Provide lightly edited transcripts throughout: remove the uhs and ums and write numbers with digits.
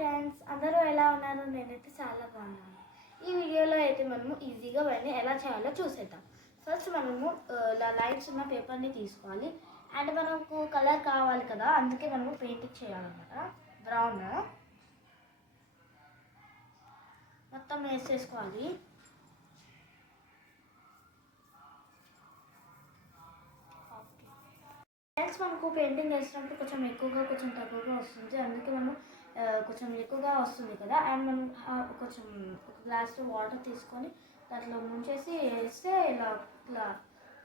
Friends, అందరూ ఎలా ఉన్నారు? నేనైతే చాలా బాగున్నాను. ఈ వీడియోలో అయితే మనము ఈజీగా ఇవన్నీ ఎలా చేయాలో చూసేద్దాం. ఫస్ట్ మనము ఇలా లైన్స్ ఉన్న పేపర్ని తీసుకోవాలి. అండ్ మనకు కలర్ కావాలి కదా, అందుకే మనము పెయింటింగ్ చేయాలన్నమాట. బ్రౌన్ మొత్తం వేసేసుకోవాలి. ఫ్రెండ్స్, మనకు పెయింటింగ్ వేసినప్పుడు కొంచెం ఎక్కువగా కొంచెం తక్కువగా వస్తుంది. అందుకే మనం కొంచెం ఎక్కువగా వస్తుంది కదా. అండ్ మనం కొంచెం ఒక గ్లాస్లో వాటర్ తీసుకొని దాంట్లో ముంచేసి వేస్తే ఇలా ఇలా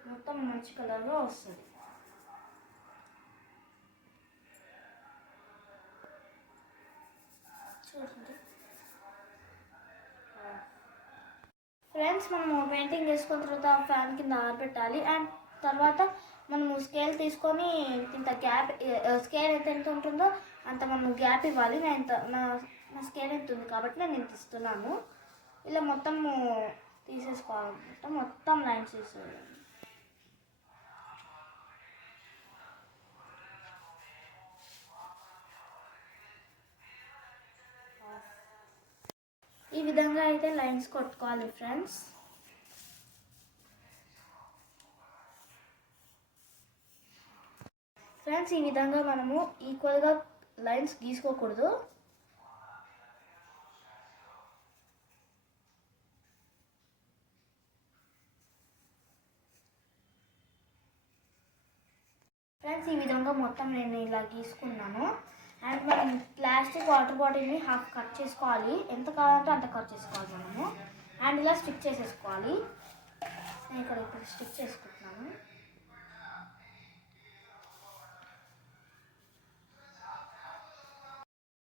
మొత్తం మంచి కలర్గా వస్తుంది. చూడండి ఫ్రెండ్స్, మనము పెయింటింగ్ వేసుకున్న తర్వాత ఫ్యాన్ కింద ఆరబెట్టాలి. అండ్ తర్వాత మనము స్కేల్ తీసుకొని ఇంత గ్యాప్, స్కేల్ ఎంత ఉంటుందో అంత మనం గ్యాప్ ఇవ్వాలి. నా స్కేల్ ఎంత ఉంది కాబట్టి నేను ఇంత ఇస్తున్నాను. ఇలా మొత్తం తీసేసుకోవాలన్నమాట. మొత్తం లైన్స్ తీసుకోవాలి. ఈ విధంగా అయితే లైన్స్ కొట్టుకోవాలి ఫ్రెండ్స్. ఈ విధంగా మనము ఈక్వల్గా లైన్స్ గీసుకోకూడదు. ఫ్రెండ్స్, ఈ విధంగా మొత్తం నేను ఇలా గీసుకున్నాను. అండ్ మనం ప్లాస్టిక్ వాటర్ బాటిల్ని హాఫ్ కట్ చేసుకోవాలి. ఎంత కావాలంటే అంత కట్ చేసుకోవాలి మనము. అండ్ ఇలా స్టిక్ చేసేసుకోవాలి. నేను ఇక్కడ ఇప్పుడు స్టిక్ చేసుకుంటున్నాను.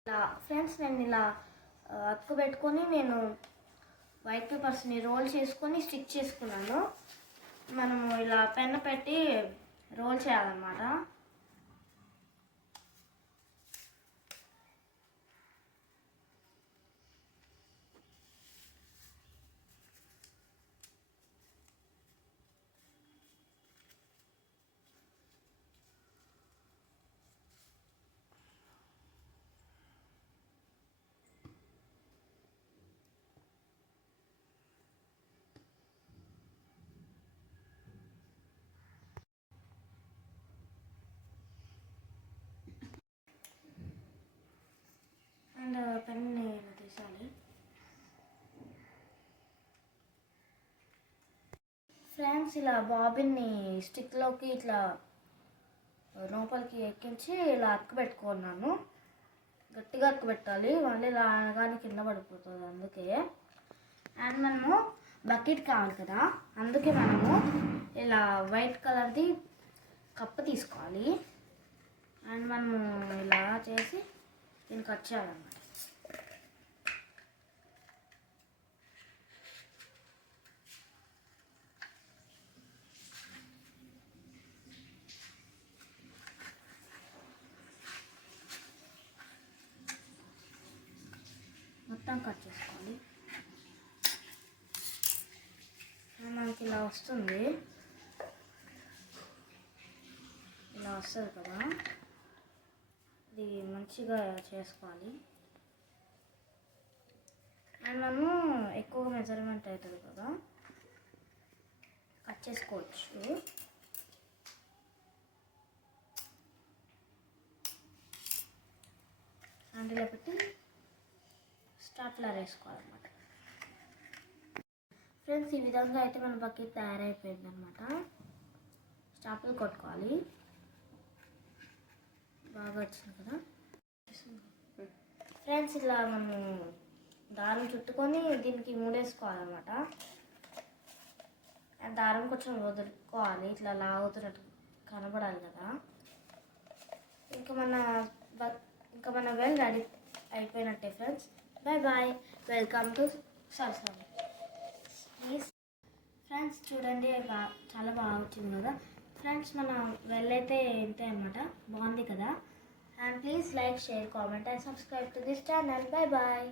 ఇలా ఫ్రెండ్స్, నేను ఇలా అతుకు పెట్టుకొని నేను వైట్ పేపర్స్ని రోల్ చేసుకొని స్టిక్ చేసుకున్నాను. మనము ఇలా పెన్ పెట్టి రోల్ చేయాలన్నమాట. పెన్ని తీసాలి. ఫ్రెండ్స్, ఇలా బాబిన్ని స్టిక్లోకి ఇట్లా లోపలికి ఎక్కించి ఇలా అతుకు పెట్టుకున్నాను. గట్టిగా అతుకు పెట్టాలి, మళ్ళీ ఇలా అనగానే కింద పడిపోతుంది. అందుకే అండ్ మనము బకెట్ కావాలి కదా, అందుకే మనము ఇలా వైట్ కలర్ది కప్పు తీసుకోవాలి. అండ్ మనము ఇలా చేసి దీన్ని కట్ చేయాలన్నమాట. మొత్తం కట్ చేసుకోవాలి. మనకి ఇలా వస్తుంది, ఇలా వస్తుంది కదా. ఇది మంచిగా చేసుకోవాలి. అండ్ మనము ఎక్కువగా మెజర్మెంట్ అవుతుంది కదా, కట్ చేసుకోవచ్చు. అండ్ ఇలా పెట్టి స్టాప్లర్ వేసుకోవాలన్నమాట. ఫ్రెండ్స్, ఈ విధంగా అయితే మన బకెట్ తయారైపోయింది అనమాట. స్టాప్లర్ కొట్టుకోవాలి. బాగా వచ్చింది కదా ఫ్రెండ్స్. ఇలా మనం దారం చుట్టుకొని దీనికి మూడేసుకోవాలన్నమాట. దారం కొంచెం వదులుకోవాలి, ఇట్లా లాగుతున్నట్టు కనబడాలి కదా. ఇంకా మన వెల్ రెడీ అయిపోయినట్టే friends. Bye bye, welcome to Saraswati. Please friends, చూడండి చాలా బాగా వచ్చింది కదా ఫ్రెండ్స్. మన వెళ్ళైతే ఇంతే అన్నమాట. బాగుంది కదా. And please like, share, comment and subscribe to this channel. Bye bye.